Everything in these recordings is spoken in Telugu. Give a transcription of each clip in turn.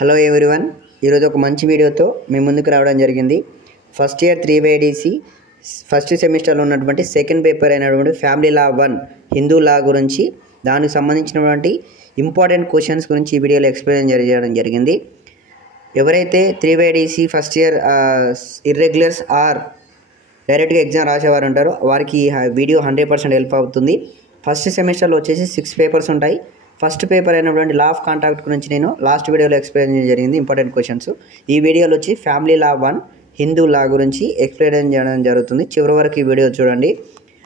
హలో ఎవ్రీవన్, ఈరోజు ఒక మంచి వీడియోతో మీ ముందుకు రావడం జరిగింది. ఫస్ట్ ఇయర్ 3/ADC ఫస్ట్ సెమిస్టర్లో ఉన్నటువంటి సెకండ్ పేపర్ అయినటువంటి ఫ్యామిలీ లా 1 హిందూ లా గురించి దానికి సంబంధించినటువంటి ఇంపార్టెంట్ క్వశ్చన్స్ గురించి ఈ వీడియోలో ఎక్స్ప్లెయిన్ చేయడం జరిగింది. ఎవరైతే 3/ADC first year irregulars are డైరెక్ట్గా ఎగ్జామ్ రాసేవారు ఉంటారో వారికి ఈ వీడియో 100% హెల్ప్ అవుతుంది. ఫస్ట్ సెమిస్టర్లో వచ్చేసి 6 పేపర్స్ ఉంటాయి. ఫస్ట్ పేపర్ అయినటువంటి లా ఆఫ్ కాంట్రాక్ట్ గురించి నేను లాస్ట్ వీడియోలో ఎక్స్ప్లెయిన్ చేయడం జరిగింది. ఇంపార్టెంట్ క్వశ్చన్స్ ఈ వీడియోలో వచ్చి ఫ్యామిలీ లా 1 హిందూ లా గురించి ఎక్స్ప్లెయిన్ చేయడం జరుగుతుంది. చివరి వరకు ఈ వీడియో చూడండి.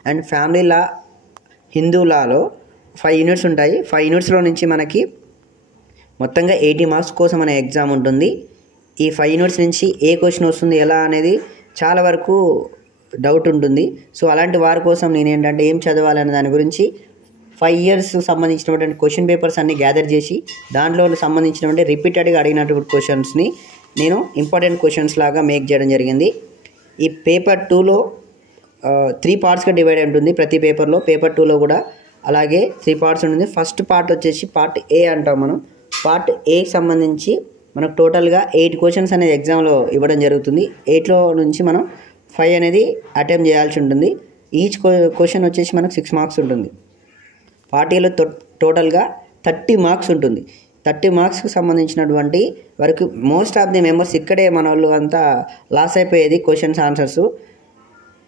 And family law Hindu Lalo 5 units ఉంటాయి. 5 యూనిట్స్లో నుంచి మనకి మొత్తంగా 80 మార్క్స్ కోసం అనే ఎగ్జామ్ ఉంటుంది. ఈ 5 యూనిట్స్ నుంచి ఏ క్వశ్చన్ వస్తుంది ఎలా అనేది చాలా వరకు డౌట్ ఉంటుంది. సో అలాంటి వారి కోసం నేను ఏంటంటే ఏం చదవాలనే దాని గురించి 5 ఇయర్స్ సంబంధించినటువంటి క్వశ్చన్ పేపర్స్ అన్ని గ్యాదర్ చేసి దాంట్లో సంబంధించినటువంటి రిపీటెడ్గా అడిగినటువంటి క్వశ్చన్స్ని నేను ఇంపార్టెంట్ క్వశ్చన్స్ లాగా మేక్ చేయడం జరిగింది. ఈ పేపర్ 2లో 3 పార్ట్స్గా డివైడ్ అయి ఉంటుంది. ప్రతి పేపర్లో పేపర్ 2లో కూడా అలాగే 3 పార్ట్స్ ఉంటుంది. ఫస్ట్ పార్ట్ వచ్చేసి పార్ట్ ఏ అంటాం మనం. పార్ట్ ఏకి సంబంధించి మనకు టోటల్గా 8 క్వశ్చన్స్ అనేది ఎగ్జామ్లో ఇవ్వడం జరుగుతుంది. 8లో నుంచి మనం 5 అనేది అటెంప్ట్ చేయాల్సి ఉంటుంది. ఈచ్ క్వశ్చన్ వచ్చేసి మనకు 6 మార్క్స్ ఉంటుంది. పార్ట్ ఏలో టోటల్గా 30 మార్క్స్ ఉంటుంది. 30 మార్క్స్కి సంబంధించినటువంటి వరకు మోస్ట్ ఆఫ్ ది మెంబర్స్ ఇక్కడే మన వాళ్ళు అంతా లాస్ అయిపోయేది. క్వశ్చన్స్ ఆన్సర్స్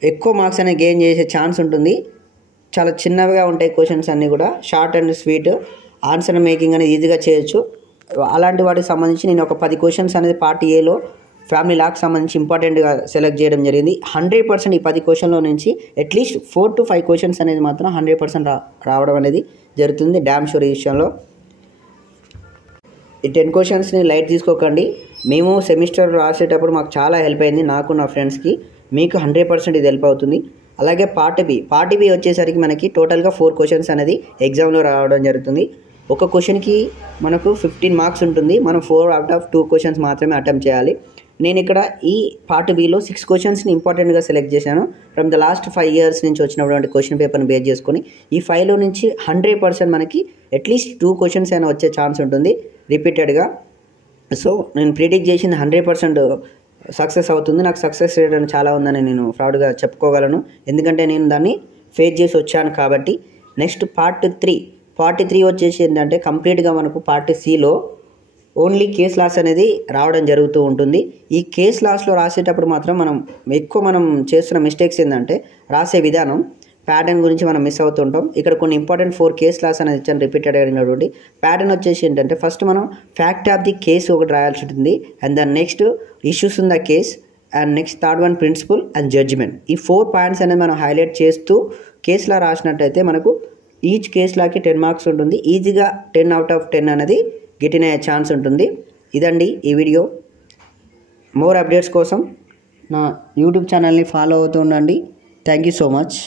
ఎక్కువ మార్క్స్ అనేది గెయిన్ చేసే ఛాన్స్ ఉంటుంది. చాలా చిన్నవిగా ఉంటాయి క్వశ్చన్స్ అన్నీ కూడా. Short and sweet answer making అనేది ఈజీగా చేయొచ్చు. అలాంటి వాటికి సంబంధించి నేను ఒక 10 క్వశ్చన్స్ అనేది పార్ట్ ఏలో ఫ్యామిలీ లాకి సంబంధించి ఇంపార్టెంట్గా సెలెక్ట్ చేయడం జరిగింది. 100% ఈ 10 క్వశ్చన్లో నుంచి అట్లీస్ట్ 4 to 5 క్వశ్చన్స్ అనేది మాత్రం 100% రావడం అనేది జరుగుతుంది. డ్యామ్ షూర్ ఈ విషయంలో. ఈ 10 క్వశ్చన్స్ని లైట్ తీసుకోకండి. మేము సెమిస్టర్ రాసేటప్పుడు మాకు చాలా హెల్ప్ అయింది, నాకు నా ఫ్రెండ్స్కి. మీకు 100% ఇది హెల్ప్ అవుతుంది. అలాగే పార్ట్ బి వచ్చేసరికి మనకి టోటల్గా 4 క్వశ్చన్స్ అనేది ఎగ్జామ్లో రావడం జరుగుతుంది. ఒక క్వశ్చన్కి మనకు 15 మార్క్స్ ఉంటుంది. మనం 4 out of 2 క్వశ్చన్స్ మాత్రమే అటెంప్ట్ చేయాలి. నేను ఇక్కడ ఈ పార్ట్ బిలో 6 క్వశ్చన్స్ని ఇంపార్టెంట్గా సెలెక్ట్ చేశాను. ఫ్రమ్ ద లాస్ట్ 5 ఇయర్స్ నుంచి వచ్చినటువంటి క్వశ్చన్ పేపర్ని బేస్ చేసుకొని ఈ 5లో నుంచి 100% మనకి అట్లీస్ట్ 2 క్వశ్చన్స్ అయినా వచ్చే ఛాన్స్ ఉంటుంది రిపీటెడ్గా. సో నేను ప్రిడిక్ట్ చేసింది 100% సక్సెస్ అవుతుంది. నాకు సక్సెస్ రేట్ అని చాలా ఉందని నేను ప్రౌడ్గా చెప్పుకోగలను, ఎందుకంటే నేను దాన్ని ఫేస్ చేసి వచ్చాను కాబట్టి. నెక్స్ట్ పార్ట్ 3 వచ్చేసి ఏంటంటే కంప్లీట్గా మనకు పార్ట్ సిలో ఓన్లీ కేస్ లాస్ అనేది రావడం జరుగుతూ ఉంటుంది. ఈ కేస్ లాస్లో రాసేటప్పుడు మాత్రం మనం చేస్తున్న మిస్టేక్స్ ఏంటంటే రాసే విధానం ప్యాటర్న్ గురించి మనం మిస్ అవుతుంటాం. ఇక్కడ కొన్ని ఇంపార్టెంట్ 4 కేస్ లాస్ అనేది ఇచ్చాను రిపీటెడ్ అయినటువంటి. ప్యాటర్న్ వచ్చేసి ఏంటంటే ఫస్ట్ మనం ఫ్యాక్ట్ ఆఫ్ ది కేసు ఒకటి రాయాల్సి ఉంటుంది. అండ్ దాని next issues in the case, and next third one principle and judgment. ఈ 4 పాయింట్స్ అనేది మనం హైలైట్ చేస్తూ కేసులా రాసినట్టయితే మనకు ఈచ్ కేసులాకి 10 మార్క్స్ ఉంటుంది. ఈజీగా 10 out of 10 అనేది గెటిన్ అయ్యే ఛాన్స్ ఉంటుంది. ఇదండి ఈ వీడియో. మోర్ అప్డేట్స్ కోసం నా యూట్యూబ్ ఛానల్ని ఫాలో అవుతూ ఉండండి. Thank you so much.